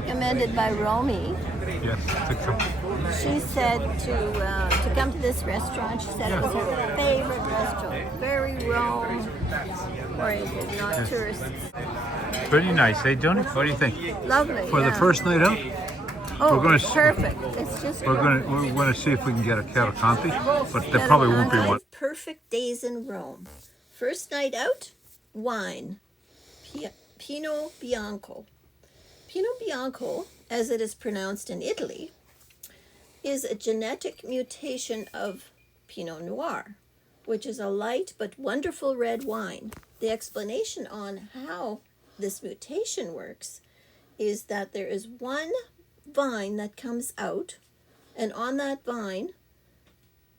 recommended by Romy. Yes, to come. She said to come to this restaurant. She said it was her favorite restaurant. Very Rome oriented, not tourists. Pretty nice, eh, Johnny? What do you think? Lovely. For the first night out, oh, we're gonna perfect. It's just we're gonna see if we can get a Cavalcanti, but there probably won't be one. Perfect days in Rome. First night out, wine. Pinot Bianco. Pinot Bianco, as it is pronounced in Italy, is a genetic mutation of Pinot Noir, which is a light but wonderful red wine. The explanation on how this mutation works is that there is one vine that comes out, and on that vine,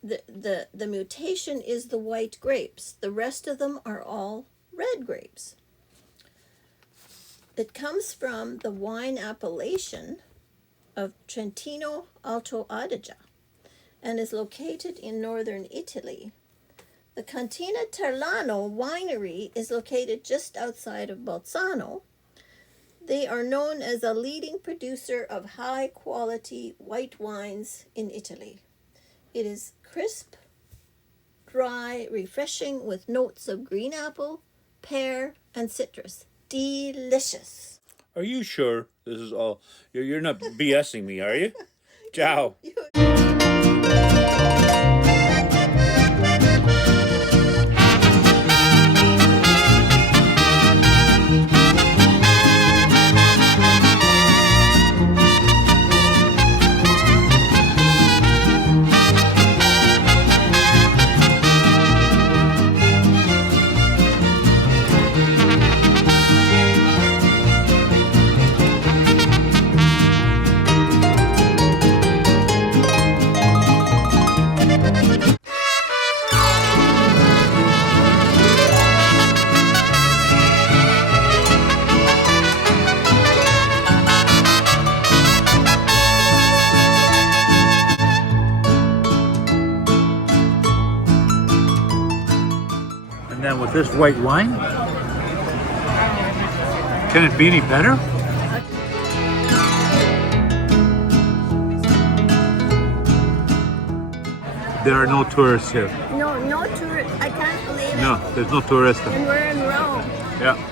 the mutation is the white grapes. The rest of them are all red grapes. It comes from the wine appellation of Trentino Alto Adige and is located in northern Italy. The Cantina Terlano winery is located just outside of Bolzano. They are known as a leading producer of high-quality white wines in Italy. It is crisp, dry, refreshing with notes of green apple, pear, and citrus. Delicious. Are you sure this is all? You're not BSing me, are you? Ciao. And then with this white wine, can it be any better? There are no tourists here. No tourists. I can't believe it. No, there's no tourists. And we're in Rome. Yeah.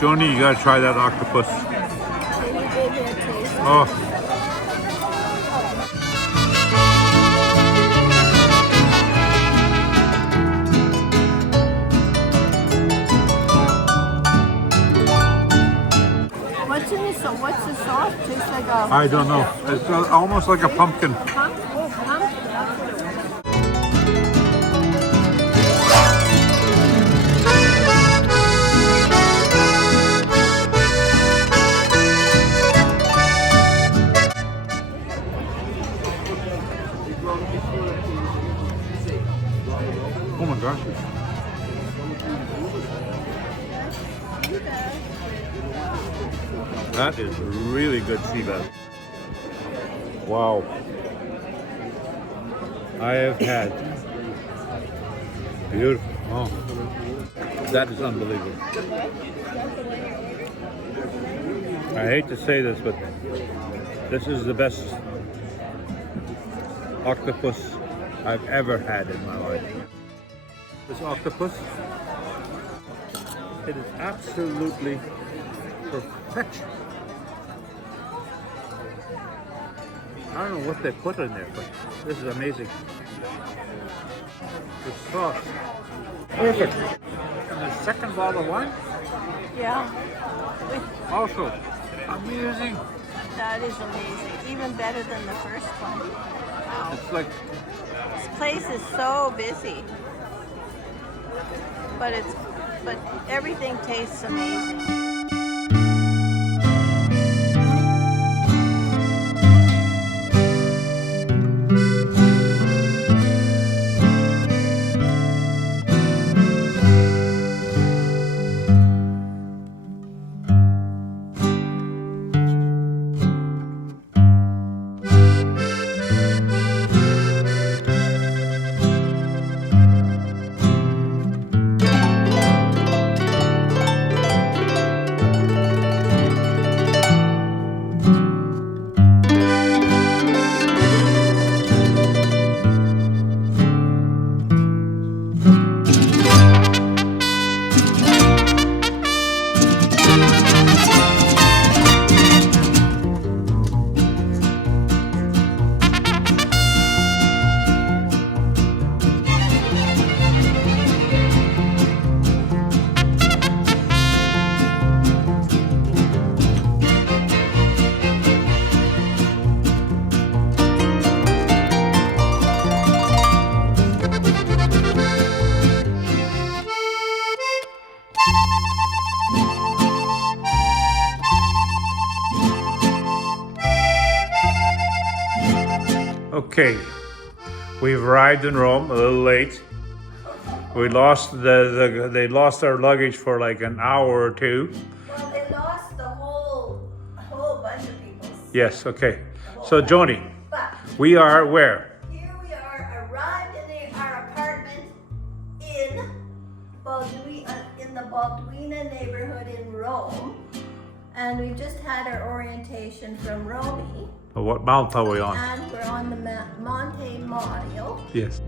Joni, you gotta try that octopus. Can you give me a taste? Oh. What's in this? What's the sauce? Tastes like a... I don't know. It's almost like a pumpkin. Pumpkin? Oh my gosh. That is really good sea bass. Wow. I have had beautiful. Oh, that is unbelievable. I hate to say this, but this is the best octopus I've ever had in my life. This octopus, it is absolutely perfection. I don't know what they put in there, but this is amazing. The sauce, perfect. And the second bottle of wine, Yeah. also amazing. That is amazing. Even better than the first one. Wow. It's like, This place is so busy. But everything tastes amazing. Okay, we've arrived in Rome a little late. We lost they lost our luggage for like an hour or two. Well, they lost the whole bunch of people. Yes, okay. So Joni, But we are where? here we are, arrived in our apartment in the Balduina neighborhood in Rome. And we just had our orientation from Romy. What mount are we on? And we're on the Monte Mario. Yes.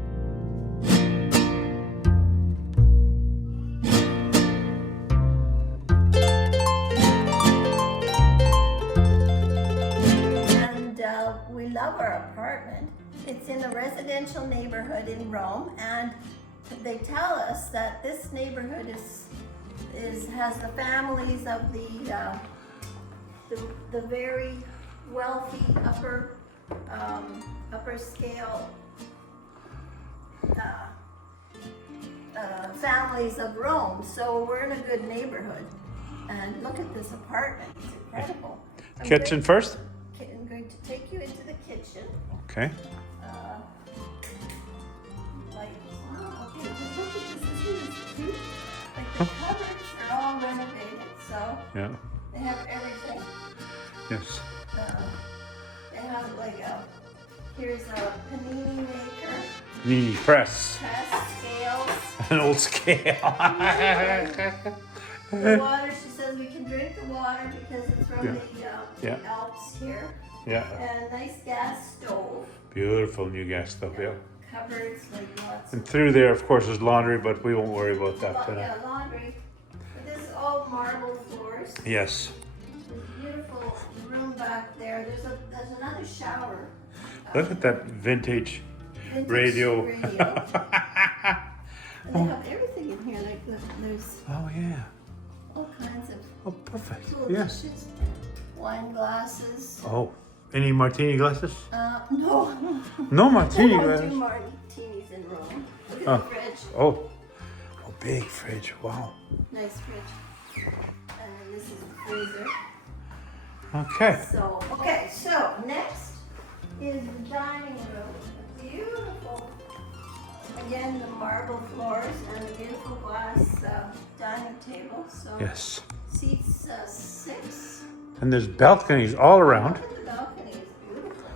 And we love our apartment. It's in a residential neighborhood in Rome, and they tell us that this neighborhood has the families of the very wealthy upper scale families of Rome. So we're in a good neighborhood. And look at this apartment, it's incredible. Kitchen first? I'm going to take you into the kitchen. Okay. Okay, just look at this, this is cute. Like the cupboards are all renovated, so Yeah. they have everything. Yes. They have here's a panini maker, Mini press. press, scales. An old scale. The water, she says we can drink the water because it's from Yeah. the Alps here. Yeah. And a nice gas stove. Beautiful new gas stove, yeah. Cupboards, like lots And of through there, of course, is laundry, but we won't worry about that tonight. laundry. But this is all marble floors. Yes. There's a beautiful room back there. There's another shower. Look at that vintage Vintage radio. And they have everything in here. Like there's Oh, yeah. all kinds of Oh, perfect. cool Yes. dishes, wine glasses. Oh, any martini glasses? No. No martini They don't glasses. do martinis in Rome. Look at Oh. the fridge. Oh, oh, big fridge. Wow. Nice fridge. And then this is the freezer. Okay. So next is the dining room. Beautiful. Again, the marble floors and a beautiful glass dining table. So Yes. seats 6. And there's balconies all around. Look at the balcony. It's beautiful.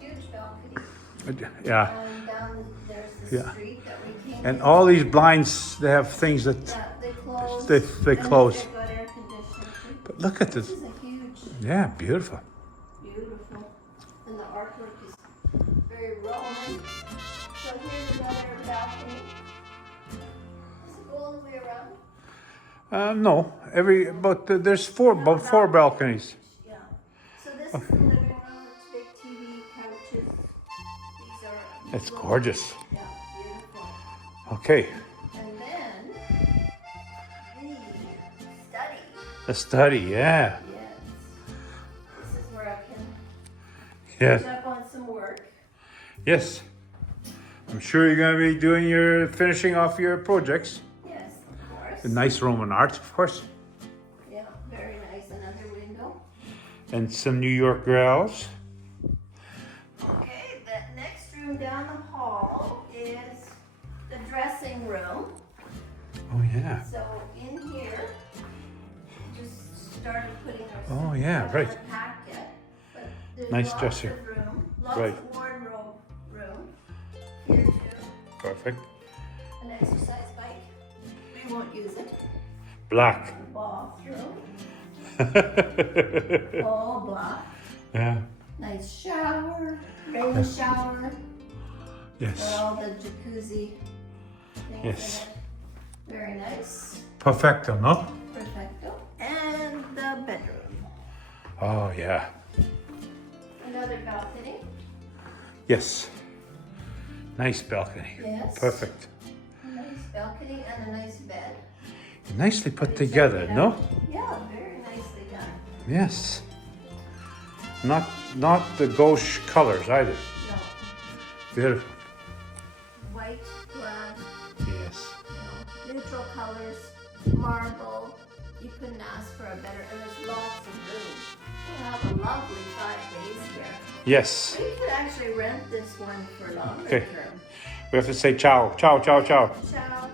Huge balcony. Yeah. And down there's the Yeah. street that we came And in. all these blinds, they have things that. Yeah, they close. They and close. They've got air conditioning. But look at This this. is a huge, Yeah, beautiful. beautiful. And the artwork is very Roman. So here's another balcony. Does it go all the way around? No, there's about four balconies. Yeah. So this is the living room. It's big TV, couches. These are. It's gorgeous. Yeah, beautiful. Okay, And then the study. the study. Yeah. Yes. This is where I can Yes. catch up on some work. Yes. I'm sure you're going to be doing finishing off your projects. Yes, of course. The nice Roman art, of course, Yeah, very nice. Another window. and some New York grills. Okay, the next room down the hall is the dressing room. Oh yeah. So in here, just started putting our Oh, stuff yeah, on right. the pack yet, but there's Nice lots dresser. of room, lots Right. of wardrobe room. Here too, Perfect. an exercise bike. We won't use it. Black. Bathroom, all black. Yeah. Nice shower, rain shower, with Yes. all the jacuzzi things Yes. in it. Very nice. Perfecto, no? Perfecto. And the bedroom. Oh yeah. Another balcony. Yes. Nice balcony. Yes. Perfect. A nice balcony and a nice bed. Nicely put Check together, it no? out. Yeah, very nicely done. Yes. Not the gauche colors either. No, Beautiful. white, black, Yes. neutral colors, marble. You couldn't ask for a better, and there's lots of room. We'll have a lovely 5 days here. Yes. We could actually rent this one for longer Okay. term. We have to say ciao, ciao, ciao, ciao. Ciao.